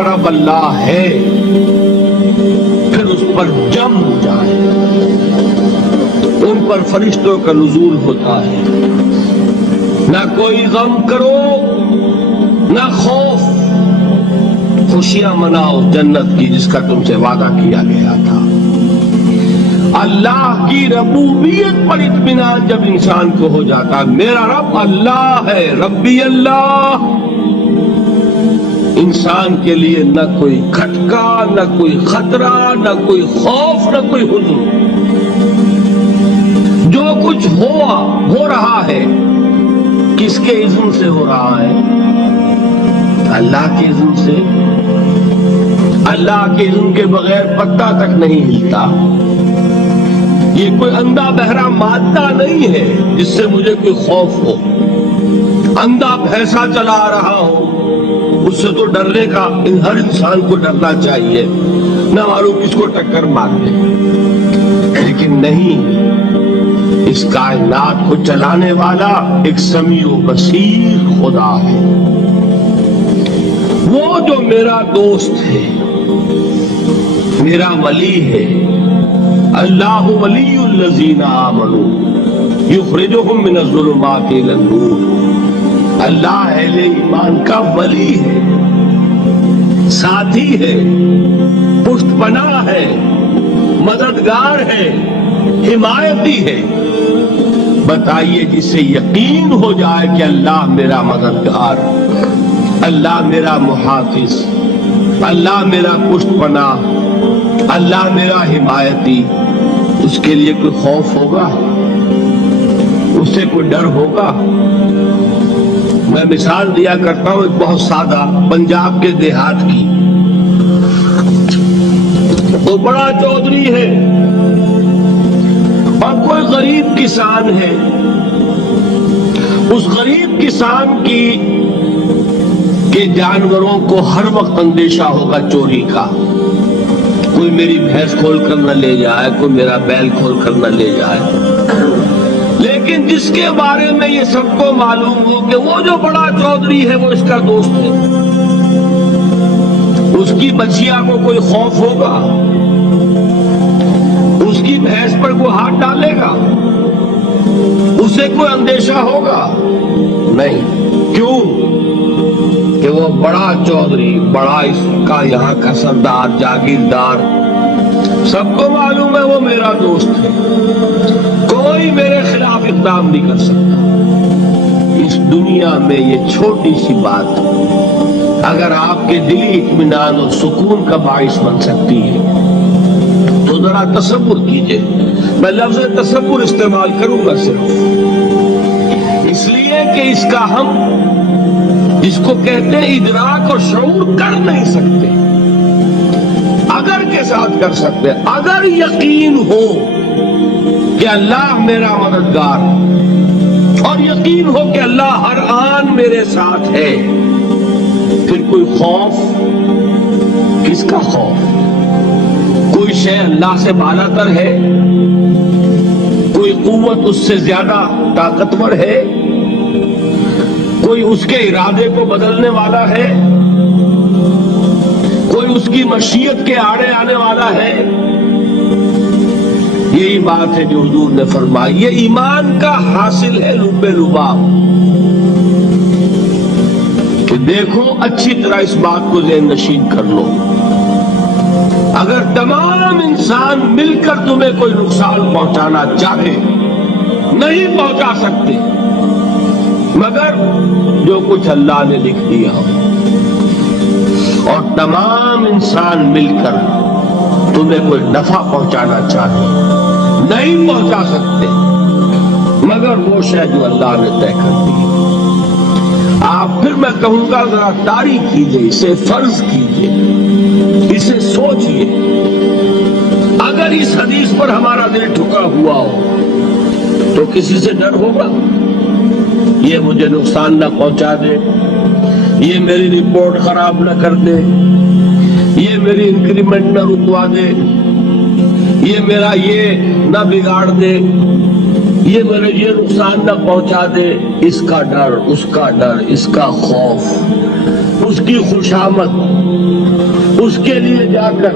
رب اللہ ہے پھر اس پر جم ہو جائے، ان پر فرشتوں کا نزول ہوتا ہے، نہ کوئی غم کرو نہ خوف، خوشیاں مناؤ جنت کی جس کا تم سے وعدہ کیا گیا تھا۔ اللہ کی ربوبیت پر اطمینان جب انسان کو ہو جاتا، میرا رب اللہ ہے، ربی اللہ، انسان کے لیے نہ کوئی کھٹکا، نہ کوئی خطرہ، نہ کوئی خوف، نہ کوئی حزن۔ جو کچھ ہو رہا ہے کس کے اذن سے ہو رہا ہے؟ اللہ کے اذن سے۔ اللہ کے اذن کے بغیر پتا تک نہیں ہلتا۔ یہ کوئی اندھا بہرا مادہ نہیں ہے جس سے مجھے کوئی خوف ہو۔ اندھا بھینسا چلا رہا ہو اس سے تو ڈرنے کا ہر انسان کو ڈرنا چاہیے، نہ معلوم کس کو ٹکر مار دے، لیکن نہیں، اس کائنات کو چلانے والا ایک سمیع و بصیر خدا ہے، وہ جو میرا دوست ہے، میرا ولی ہے۔ اللہ ولی الذین آمنوا یخرجہم من الظلمات الی النور۔ اللہ اہل ایمان کا ولی ہے، ساتھی ہے، پشت پناہ ہے، مددگار ہے، حمایتی ہے۔ بتائیے جسے یقین ہو جائے کہ اللہ میرا مددگار، اللہ میرا محافظ، اللہ میرا پشت پناہ، اللہ میرا حمایتی، اس کے لیے کوئی خوف ہوگا؟ اس سے کوئی ڈر ہوگا؟ میں مثال دیا کرتا ہوں ایک بہت سادہ پنجاب کے دیہات کی۔ وہ بڑا چودھری ہے اور کوئی غریب کسان ہے۔ اس غریب کسان کے جانوروں کو ہر وقت اندیشہ ہوگا چوری کا، کوئی میری بھینس کھول کر نہ لے جائے، کوئی میرا بیل کھول کر نہ لے جائے۔ لیکن جس کے بارے میں یہ سب کو معلوم ہو کہ وہ جو بڑا چودھری ہے وہ اس کا دوست ہے، اس کی بچیا کو کوئی خوف ہوگا؟ اس کی بھینس پر کوئی ہاتھ ڈالے گا؟ اسے کوئی اندیشہ ہوگا؟ نہیں۔ کیوں؟ کہ وہ بڑا چودھری، بڑا اس کا یہاں کا سردار، جاگیردار، سب کو معلوم ہے وہ میرا دوست ہے، کوئی میرے خلاف اقدام نہیں کر سکتا۔ اس دنیا میں یہ چھوٹی سی بات اگر آپ کے دلی اطمینان اور سکون کا باعث بن سکتی ہے تو ذرا تصور کیجئے۔ میں لفظ تصور استعمال کروں گا صرف اس لیے کہ اس کا ہم جس کو کہتے ہیں ادراک اور شعور کر نہیں سکتے، اگر کے ساتھ کر سکتے۔ اگر یقین ہو کہ اللہ میرا مددگار اور یقین ہو کہ اللہ ہر آن میرے ساتھ ہے، پھر کوئی خوف؟ کس کا خوف؟ کوئی شے اللہ سے بالا تر ہے؟ کوئی قوت اس سے زیادہ طاقتور ہے؟ کوئی اس کے ارادے کو بدلنے والا ہے؟ کوئی اس کی مشیت کے آڑے آنے والا ہے؟ یہی بات ہے جو حضور نے فرمائی، یہ ایمان کا حاصل ہے لب لباب، کہ دیکھو اچھی طرح اس بات کو ذہن نشین کر لو، اگر تمام انسان مل کر تمہیں کوئی نقصان پہنچانا چاہے نہیں پہنچا سکتے مگر جو کچھ اللہ نے لکھ دیا ہو، اور تمام انسان مل کر تمہیں کوئی نفع پہنچانا چاہے نہیں پہنچا سکتے مگر وہ شے جو اللہ نے طے کر دی۔ آپ پھر میں کہوں گا ذرا طاری کیجئے، اسے فرض کیجئے، اسے سوچئے۔ اگر اس حدیث پر ہمارا دل ٹھکا ہوا ہو تو کسی سے ڈر ہوگا؟ یہ مجھے نقصان نہ پہنچا دے، یہ میری رپورٹ خراب نہ کر دے، یہ میری انکریمنٹ نہ رکوا دے، یہ میرا یہ نہ بگاڑ دے، یہ میرے یہ نقصان نہ پہنچا دے، اس کا ڈر، اس کا ڈر، اس کا خوف، اس کی خوشامد، اس کے لیے جا کر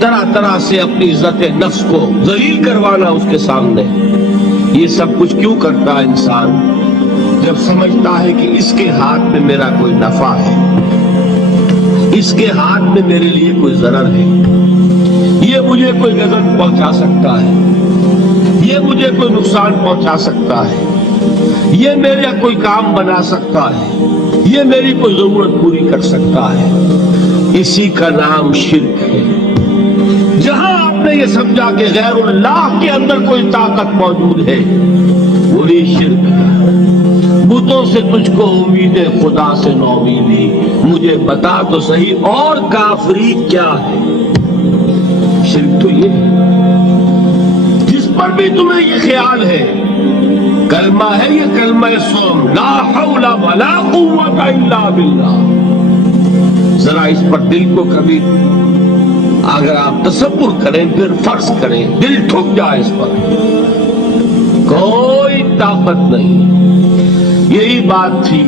طرح طرح سے اپنی عزت نفس کو ذلیل کروانا اس کے سامنے. یہ سب کچھ کیوں کرتا ہے انسان؟ جب سمجھتا ہے کہ اس کے ہاتھ میں میرا کوئی نفع ہے، اس کے ہاتھ میں میرے لیے کوئی ضرر ہے، یہ مجھے کوئی غضب پہنچا سکتا ہے، یہ مجھے کوئی نقصان پہنچا سکتا ہے، یہ میرا کوئی کام بنا سکتا ہے، یہ میری کوئی ضرورت پوری کر سکتا ہے. اسی کا نام شرک ہے. جہاں آپ نے یہ سمجھا کہ غیر اللہ کے اندر کوئی طاقت موجود ہے، وہی شرک ہے. بتوں سے تجھ کو امید خدا سے نومیدی، مجھے بتا تو صحیح اور کافری کیا ہے؟ شرک تو یہ ہے جس پر بھی تمہیں یہ خیال ہے. کلمہ ہے یہ کلمہ سوم، لا حول ولا قوت الا باللہ. ذرا اس پر دل کو کبھی اگر آپ تصور کریں، پھر فرض کریں، دل ٹھک جائے اس پر، کوئی طاقت نہیں. یہی بات تھی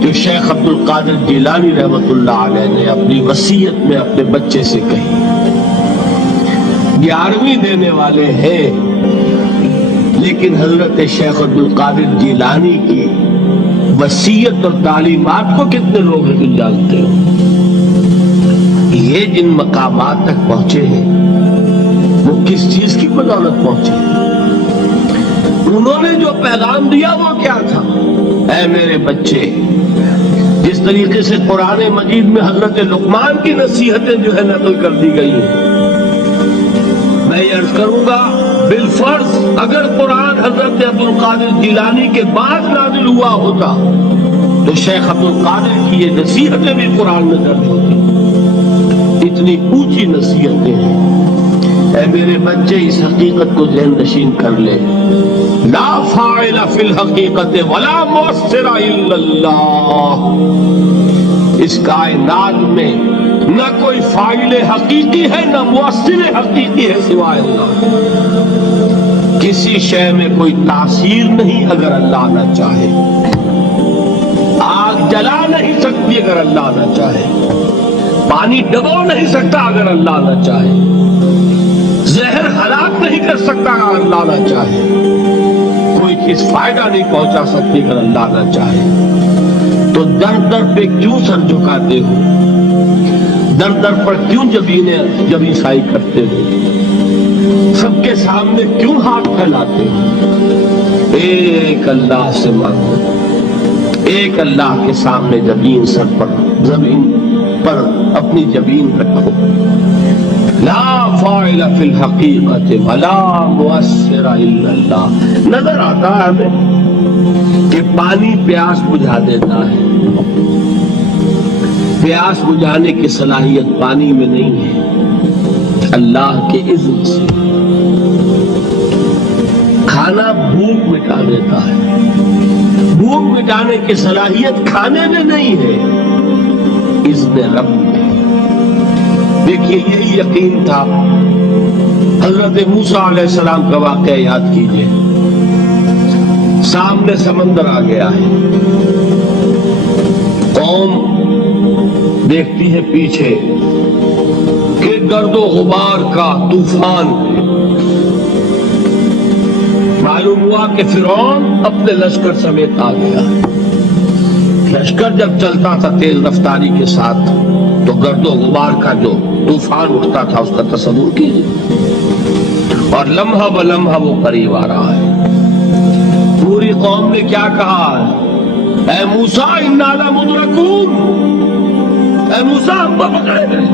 جو شیخ عبد القادر جیلانی رحمۃ اللہ علیہ نے اپنی وصیت میں اپنے بچے سے کہی. 11ویں دینے والے ہیں، لیکن حضرت شیخ عبد القادر جیلانی کی وصیت اور تعلیمات کو کتنے لوگ ہیں تم جانتے ہو؟ یہ جن مقامات تک پہنچے ہیں وہ کس چیز کی بدولت پہنچے ہیں؟ انہوں نے جو پیغام دیا وہ کیا تھا؟ اے میرے بچے، جس طریقے سے قرآن مجید میں حضرت لقمان کی نصیحتیں جو ہے نقل کر دی گئی ہیں، میں یہ عرض کروں گا بالفرض اگر قرآن حضرت عبد القادر جیلانی کے بعد نازل ہوا ہوتا تو شیخ عبد القادر کی یہ نصیحتیں بھی قرآن میں درج ہوتی. اتنی اونچی نصیحتیں ہیں. اے میرے بچے، اس حقیقت کو ذہن نشین کر لے، لا فاعل فی الحقیقت ولا مؤثر الا اللہ. اس کائنات میں نہ کوئی فاعل حقیقی ہے نہ مؤثر حقیقی ہے سوائے اللہ. کسی شے میں کوئی تاثیر نہیں اگر اللہ نہ چاہے. آگ جلا نہیں سکتی اگر اللہ نہ چاہے. پانی ڈبو نہیں سکتا اگر اللہ نہ چاہے. زہر ہلاک نہیں کر سکتا اگر اللہ نہ چاہے. کوئی چیز فائدہ نہیں پہنچا سکتی اگر اللہ نہ چاہے. تو در در پہ کیوں سر جھکاتے ہو؟ در در پر کیوں جبیں سائی کرتے ہو؟ سب کے سامنے کیوں ہاتھ پھیلاتے ہو؟ ایک اللہ سے مانگو، ایک اللہ کے سامنے زمین پر اپنی جبین رکھو. لا فاعل فی الحقیقت ولا مؤثر الا اللہ. نظر آتا ہے ہمیں کہ پانی پیاس بجھا دیتا ہے. پیاس بجھانے کی صلاحیت پانی میں نہیں ہے، اللہ کے اذن سے. کھانا بھوک مٹا دیتا ہے، بھوک مٹانے کی صلاحیت کھانے میں نہیں ہے، اذن رب میں. دیکھیے یہی یقین تھا. حضرت موسیٰ علیہ السلام کا واقعہ یاد کیجئے. سامنے سمندر آ گیا ہے، قوم دیکھتی ہے پیچھے کہ گرد و غبار کا طوفان. معلوم ہوا کہ فرعون اپنے لشکر سمیت آ گیا. لشکر جب چلتا تھا تیز رفتاری کے ساتھ تو گرد و غبار کا جو طوفان اٹھتا تھا اس کا تصور کیجیے. اور لمحہ بلمحہ وہ قریب آ رہا ہے. پوری قوم نے کیا کہا؟ اے موسیٰ انا لمدرکون، اے موسیٰ ہم کو پکڑے گئے.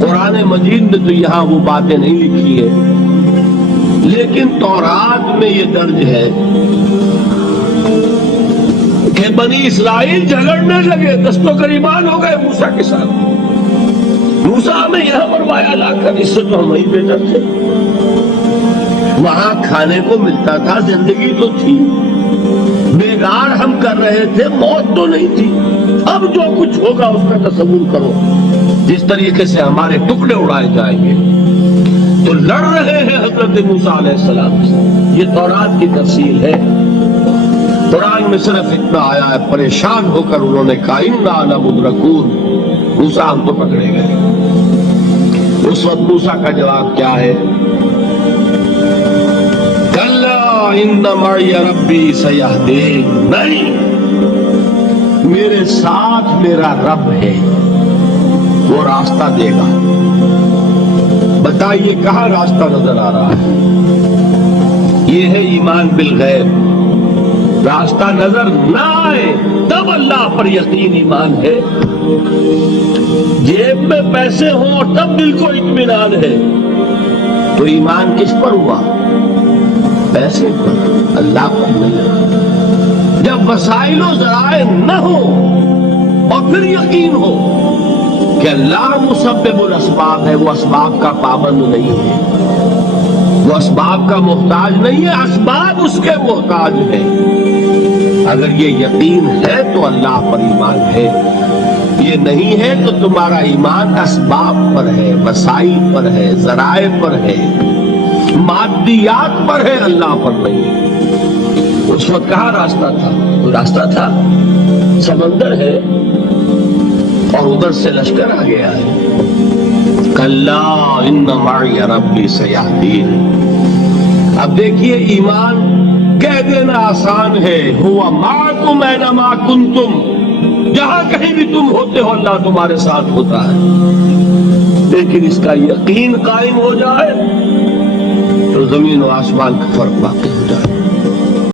قرآن مجید میں تو یہاں وہ باتیں نہیں لکھی ہے، لیکن تورات میں یہ درج ہے کہ بنی اسرائیل جھگڑنے لگے، دست و گریبان ہو گئے موسیٰ کے ساتھ. موسیٰ ہمیں یہاں مروایا لا کر، اس سے تو ہم وہیں بہتر تھے. وہاں کھانے کو ملتا تھا، زندگی تو تھی، بیگار ہم کر رہے تھے، موت تو نہیں تھی. اب جو کچھ ہوگا اس کا تصور کرو، جس طریقے سے ہمارے ٹکڑے اڑائے جائیں گے. تو لڑ رہے ہیں حضرت موسیٰ علیہ السلام سے. یہ تورات کی تفصیل ہے. قرآن میں صرف اتنا آیا ہے، پریشان ہو کر انہوں نے کہا اِنَّا لَمُدْرَكُونَ، موسیٰ ہم تو پکڑے گئے. اس وقت موسیٰ کا جواب کیا ہے؟ کَلَّا إِنَّ مَعِيَ رَبِّي سَيَهْدِينِ، نہیں، میرے ساتھ میرا رب ہے، وہ راستہ دے گا. بتائیے کہاں راستہ نظر آ رہا ہے؟ یہ ہے ایمان بالغیب. راستہ نظر نہ آئے تب اللہ پر یقین ایمان ہے. جیب میں پیسے ہوں تب دل کو اطمینان ہے. تو ایمان کس پر ہوا؟ پیسے پر، اللہ پر نہیں. جب وسائل و ذرائع نہ ہو اور پھر یقین ہو کہ اللہ مسبب الاسباب ہے، وہ اسباب کا پابند نہیں ہے، وہ اسباب کا محتاج نہیں ہے، اسباب اس کے محتاج ہیں. اگر یہ یقین ہے تو اللہ پر ایمان ہے. یہ نہیں ہے تو تمہارا ایمان اسباب پر ہے، وسائل پر ہے، ذرائع پر ہے، مادیات پر ہے، اللہ پر نہیں. اس وقت کہاں راستہ تھا؟ وہ راستہ تھا سمندر ہے اور ادھر سے لشکر آ گیا ہے. کلا ان معی ربی سیہدین. اب دیکھیے ایمان کہہ دینا آسان ہے، ہوا معکم اینما کنتم، جہاں کہیں بھی تم ہوتے ہو اللہ تمہارے ساتھ ہوتا ہے. لیکن اس کا یقین قائم ہو جائے تو زمین و آسمان کا فرق واقع ہو جائے.